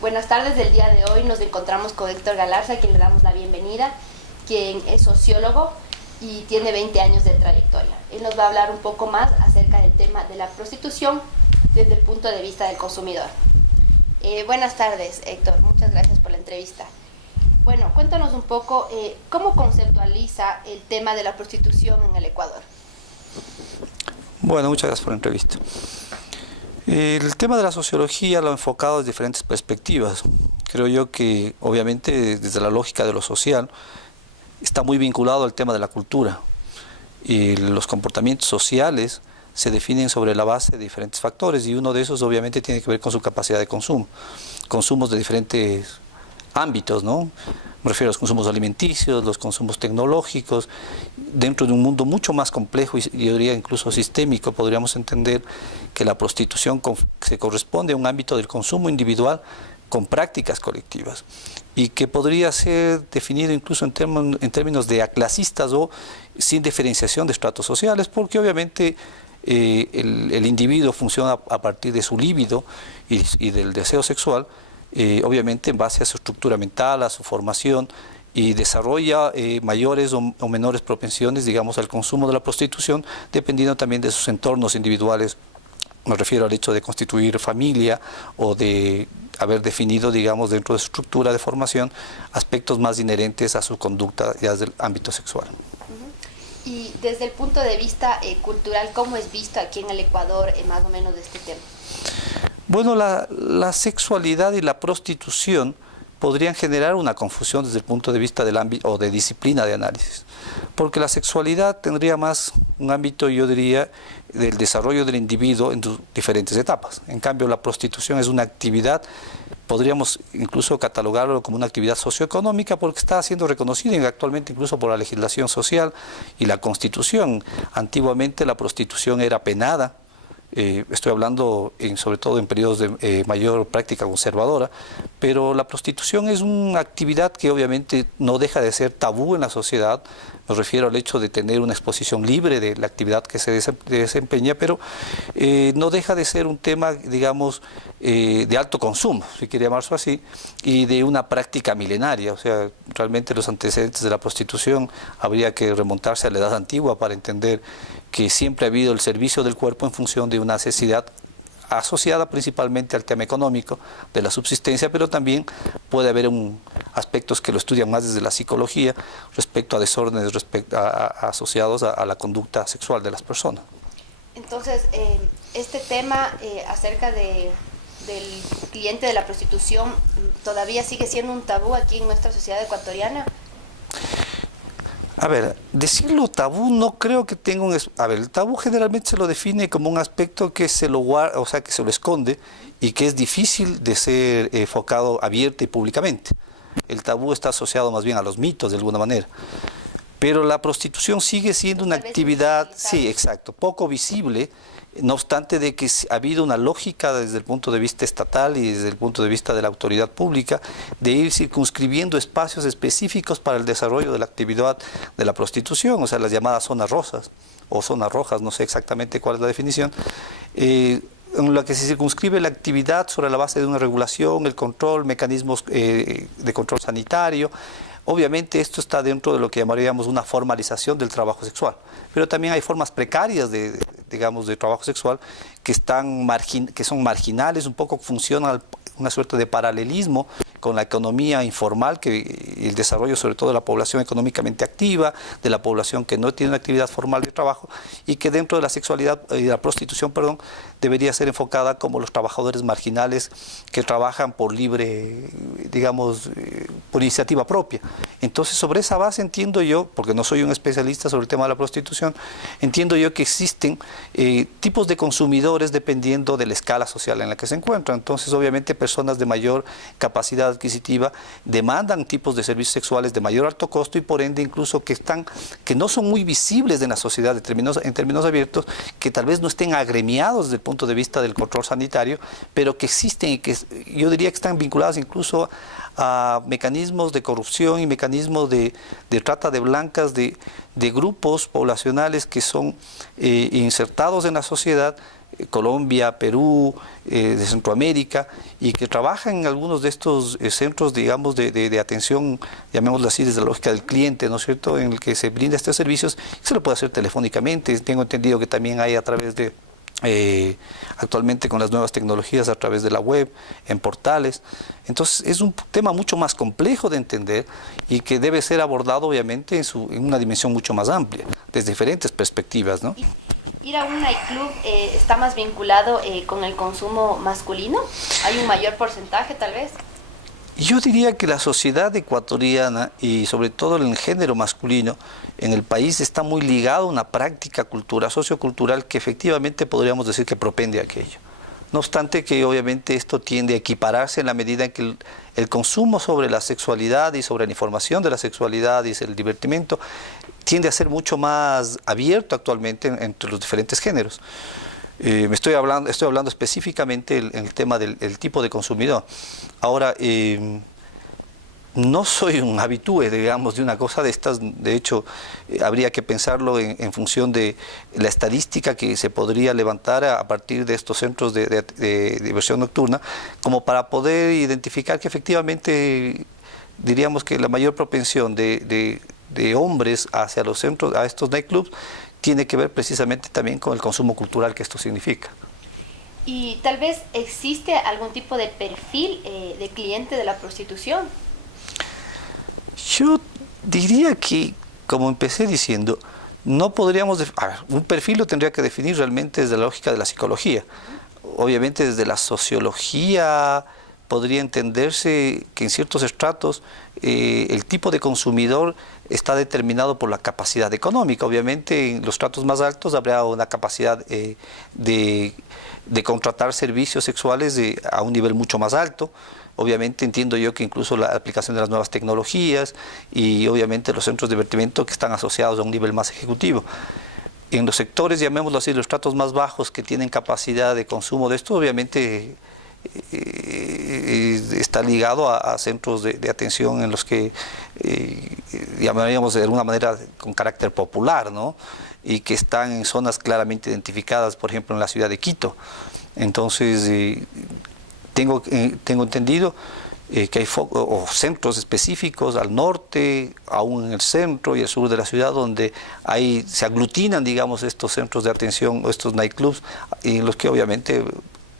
Buenas tardes. Del día de hoy nos encontramos con Héctor Galarza, a quien le damos la bienvenida, quien es sociólogo y tiene 20 años de trayectoria. Él nos va a hablar un poco más acerca del tema de la prostitución desde el punto de vista del consumidor. Buenas tardes, Héctor. Muchas gracias por la entrevista. Bueno, cuéntanos un poco cómo conceptualiza el tema de la prostitución en el Ecuador. Bueno, muchas gracias por la entrevista. El tema de la sociología lo ha enfocado desde diferentes perspectivas. Creo yo que, obviamente, desde la lógica de lo social, está muy vinculado al tema de la cultura. Y los comportamientos sociales se definen sobre la base de diferentes factores, y uno de esos, obviamente, tiene que ver con su capacidad de consumo. Consumos de diferentes ámbitos, ¿no? Me refiero a los consumos alimenticios, los consumos tecnológicos. Dentro de un mundo mucho más complejo y yo diría incluso sistémico, podríamos entender que la prostitución se corresponde a un ámbito del consumo individual con prácticas colectivas y que podría ser definido incluso en términos de clasistas o sin diferenciación de estratos sociales, porque obviamente el individuo funciona a partir de su líbido y del deseo sexual, obviamente en base a su estructura mental, a su formación, y desarrolla mayores o menores propensiones, digamos, al consumo de la prostitución, dependiendo también de sus entornos individuales. Me refiero al hecho de constituir familia o de haber definido, digamos, dentro de su estructura de formación, aspectos más inherentes a su conducta ya desde el ámbito sexual. Y desde el punto de vista cultural, ¿cómo es visto aquí en el Ecuador más o menos de este tema? Bueno, la sexualidad y la prostitución podrían generar una confusión desde el punto de vista del ámbito o de disciplina de análisis, porque la sexualidad tendría más un ámbito, yo diría, del desarrollo del individuo en sus diferentes etapas. En cambio, la prostitución es una actividad, podríamos incluso catalogarlo como una actividad socioeconómica, porque está siendo reconocida actualmente incluso por la legislación social y la Constitución. Antiguamente la prostitución era penada. Estoy hablando sobre todo en periodos de mayor práctica conservadora, pero la prostitución es una actividad que obviamente no deja de ser tabú en la sociedad. Me refiero al hecho de tener una exposición libre de la actividad que se desempeña, pero no deja de ser un tema, digamos, de alto consumo, si quiere llamarse así, y de una práctica milenaria. O sea, realmente los antecedentes de la prostitución habría que remontarse a la edad antigua para entender que siempre ha habido el servicio del cuerpo en función de una necesidad asociada principalmente al tema económico de la subsistencia, pero también puede haber aspectos que lo estudian más desde la psicología respecto a desórdenes asociados a la conducta sexual de las personas. Entonces, este tema acerca del cliente de la prostitución todavía sigue siendo un tabú aquí en nuestra sociedad ecuatoriana. A ver, decirlo tabú no creo que tenga un... A ver, el tabú generalmente se lo define como un aspecto que se lo guarda, o sea, que se lo esconde y que es difícil de ser enfocado abierta y públicamente. El tabú está asociado más bien a los mitos de alguna manera. Pero la prostitución sigue siendo una actividad, sí, exacto, poco visible, no obstante de que ha habido una lógica desde el punto de vista estatal y desde el punto de vista de la autoridad pública de ir circunscribiendo espacios específicos para el desarrollo de la actividad de la prostitución, o sea, las llamadas zonas rosas o zonas rojas, no sé exactamente cuál es la definición, en la que se circunscribe la actividad sobre la base de una regulación, el control, mecanismos de control sanitario. Obviamente esto está dentro de lo que llamaríamos una formalización del trabajo sexual, pero también hay formas precarias digamos, de trabajo sexual que son marginales, un poco funcionan una suerte de paralelismo con la economía informal, y el desarrollo sobre todo de la población económicamente activa, de la población que no tiene una actividad formal de trabajo, y que dentro de la sexualidad y de la prostitución, perdón, debería ser enfocada como los trabajadores marginales que trabajan por libre, digamos, por iniciativa propia. Entonces, sobre esa base entiendo yo, porque no soy un especialista sobre el tema de la prostitución, entiendo yo que existen tipos de consumidores dependiendo de la escala social en la que se encuentran. Entonces, obviamente, personas de mayor capacidad adquisitiva demandan tipos de servicios sexuales de mayor alto costo y por ende incluso que no son muy visibles en la sociedad en términos abiertos, que tal vez no estén agremiados desde el punto de vista del control sanitario, pero que existen y que yo diría que están vinculados incluso a mecanismos de corrupción y mecanismos de trata de blancas de grupos poblacionales que son insertados en la sociedad Colombia, Perú, de Centroamérica, y que trabajan en algunos de estos centros, digamos, de atención, llamémoslo así, desde la lógica del cliente, ¿no es cierto?, en el que se brinda estos servicios. Se lo puede hacer telefónicamente. Tengo entendido que también hay a través de actualmente con las nuevas tecnologías a través de la web, en portales. Entonces es un tema mucho más complejo de entender y que debe ser abordado obviamente en una dimensión mucho más amplia, desde diferentes perspectivas, ¿no? ¿Ir a un nightclub está más vinculado con el consumo masculino? ¿Hay un mayor porcentaje tal vez? Yo diría que la sociedad ecuatoriana y sobre todo el género masculino en el país está muy ligado a una práctica cultural, sociocultural, que efectivamente podríamos decir que propende a aquello. No obstante que obviamente esto tiende a equipararse en la medida en que el consumo sobre la sexualidad y sobre la información de la sexualidad y el divertimento tiende a ser mucho más abierto actualmente entre los diferentes géneros. Estoy hablando específicamente en el tema del tipo de consumidor. Ahora, no soy un habitué, digamos, de una cosa de estas. De hecho, habría que pensarlo en función de la estadística que se podría levantar a partir de estos centros de diversión nocturna, como para poder identificar que efectivamente, diríamos que la mayor propensión de hombres hacia los centros, a estos nightclubs, tiene que ver precisamente también con el consumo cultural que esto significa. ¿Y tal vez existe algún tipo de perfil de cliente de la prostitución? Yo diría que, como empecé diciendo, no podríamos... un perfil lo tendría que definir realmente desde la lógica de la psicología. Obviamente desde la sociología podría entenderse que en ciertos estratos el tipo de consumidor está determinado por la capacidad económica. Obviamente en los estratos más altos habrá una capacidad de contratar servicios sexuales a un nivel mucho más alto. Obviamente entiendo yo que incluso la aplicación de las nuevas tecnologías y obviamente los centros de divertimento que están asociados a un nivel más ejecutivo. En los sectores, llamémoslo así, los estratos más bajos que tienen capacidad de consumo de esto, obviamente está ligado a centros de atención en los que llamaríamos de alguna manera con carácter popular, ¿no? Y que están en zonas claramente identificadas, por ejemplo en la ciudad de Quito. Entonces tengo entendido que hay centros específicos al norte, aún en el centro y el sur de la ciudad, donde se aglutinan, digamos, estos centros de atención o estos nightclubs, en los que obviamente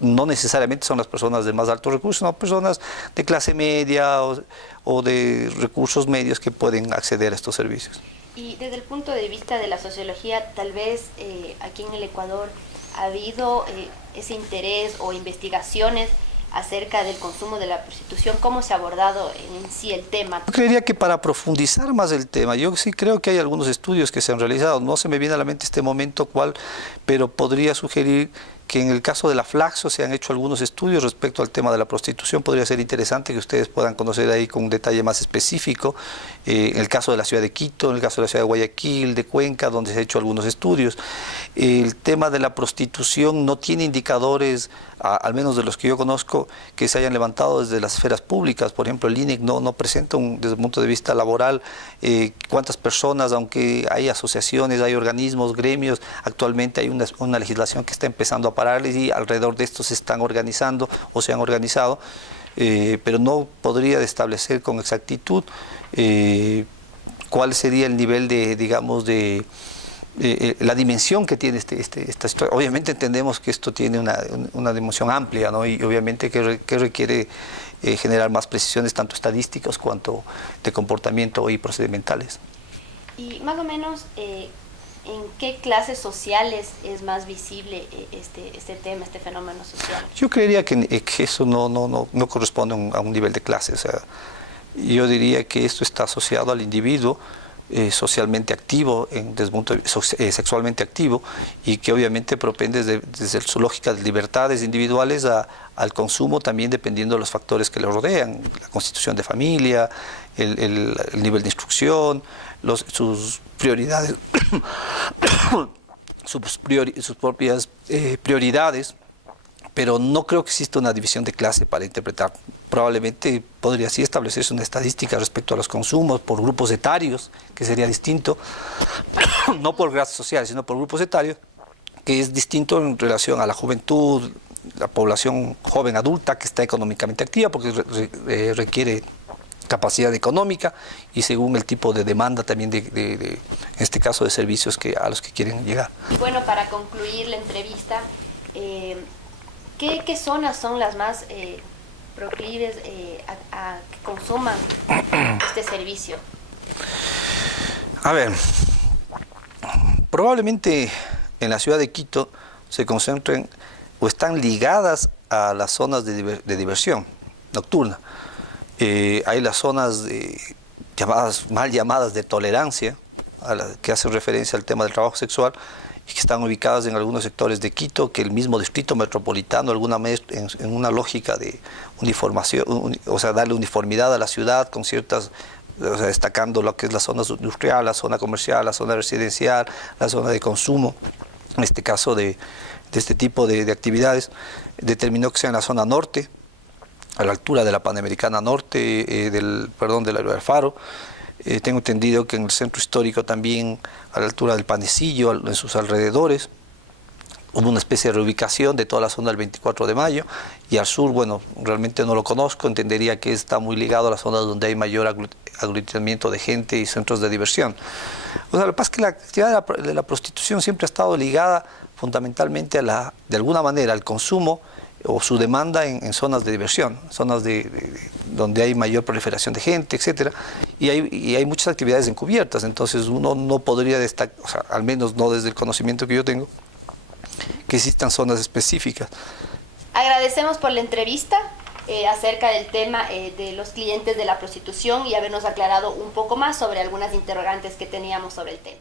no necesariamente son las personas de más altos recursos, sino personas de clase media o de recursos medios que pueden acceder a estos servicios. Y desde el punto de vista de la sociología, tal vez aquí en el Ecuador ha habido ese interés o investigaciones acerca del consumo de la prostitución. ¿Cómo se ha abordado en sí el tema? Yo creería que para profundizar más el tema, yo sí creo que hay algunos estudios que se han realizado, no se me viene a la mente este momento cuál, pero podría sugerir que en el caso de la Flaxo se han hecho algunos estudios respecto al tema de la prostitución. Podría ser interesante que ustedes puedan conocer ahí con un detalle más específico. En el caso de la ciudad de Quito, en el caso de la ciudad de Guayaquil, de Cuenca, donde se han hecho algunos estudios. El tema de la prostitución no tiene indicadores, al menos de los que yo conozco, que se hayan levantado desde las esferas públicas. Por ejemplo, el INEC no presenta desde el punto de vista laboral cuántas personas, aunque hay asociaciones, hay organismos, gremios, actualmente hay una legislación que está empezando a pararles y alrededor de esto se están organizando o se han organizado, pero no podría establecer con exactitud cuál sería el nivel de, digamos, de la dimensión que tiene esta historia. Obviamente entendemos que esto tiene una dimensión amplia, ¿no? Y obviamente que requiere generar más precisiones tanto estadísticas cuanto de comportamiento y procedimentales. Y más o menos, ¿en qué clases sociales es más visible este tema, este fenómeno social? Yo creería que eso no corresponde a un nivel de clase. O sea, yo diría que esto está asociado al individuo socialmente activo, sexualmente activo, y que obviamente propende desde su lógica de libertades individuales al consumo, también dependiendo de los factores que le rodean, la constitución de familia, el nivel de instrucción, sus prioridades, sus propias prioridades. Pero no creo que exista una división de clase para interpretar. Probablemente podría sí establecerse una estadística respecto a los consumos por grupos etarios, que sería distinto, no por clases sociales, sino por grupos etarios, que es distinto en relación a la juventud, la población joven adulta que está económicamente activa porque requiere capacidad económica y según el tipo de demanda también en este caso de servicios a los que quieren llegar. Y bueno, para concluir la entrevista, ¿qué zonas son las más proclives a que consuman este servicio? A ver, probablemente en la ciudad de Quito se concentren o están ligadas a las zonas de diversión nocturna. Hay las zonas mal llamadas de tolerancia, que hacen referencia al tema del trabajo sexual, y que están ubicadas en algunos sectores de Quito, que el mismo distrito metropolitano, en una lógica de uniformación, o sea, darle uniformidad a la ciudad con ciertas, o sea, destacando lo que es la zona industrial, la zona comercial, la zona residencial, la zona de consumo, en este caso de este tipo de actividades, determinó que sea en la zona norte, a la altura de la Panamericana Norte, del Alfaro. Tengo entendido que en el centro histórico también, a la altura del Panecillo, en sus alrededores, hubo una especie de reubicación de toda la zona del 24 de mayo, y al sur, bueno, realmente no lo conozco, entendería que está muy ligado a las zonas donde hay mayor aglutinamiento de gente y centros de diversión. O sea, lo que pasa es que la actividad de la prostitución siempre ha estado ligada fundamentalmente de alguna manera al consumo o su demanda en zonas de diversión, zonas donde hay mayor proliferación de gente, etcétera, y hay muchas actividades encubiertas. Entonces uno no podría destacar, o sea, al menos no desde el conocimiento que yo tengo, que existan zonas específicas. Agradecemos por la entrevista acerca del tema de los clientes de la prostitución y habernos aclarado un poco más sobre algunas interrogantes que teníamos sobre el tema.